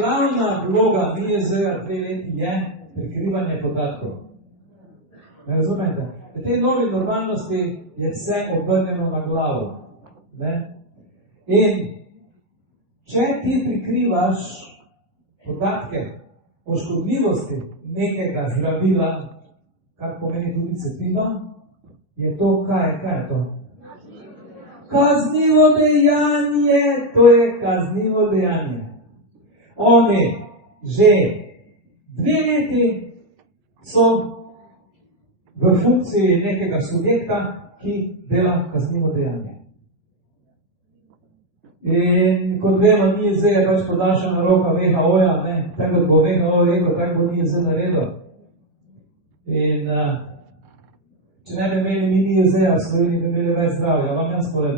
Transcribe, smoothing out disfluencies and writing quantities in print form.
glavna vloga NIJZ-ja 2 leti je prikrivanje podatkov. Ne razumete? V tej novi normalnosti je vse obrnjeno na glavo. Ne? In če ti prikrivaš podatke o škodljivosti nekega zdravila, kar pomeni tudi cepiva, je to, kaj je to? Kaznivo dejanje, to je kaznivo dejanje. Oni že 2 leti so v funkciji nekega subjekta, ki dela kaznivo dejanje. In kot vemo, NIJZ je pač podaljšana roka WHO-ja, tako bo WHO rekel, tako bo NIJZ naredil. In če ne bi imeli mi NIJZ-ja v Sloveniji, bi imeli več zdravja, vam jaz povem.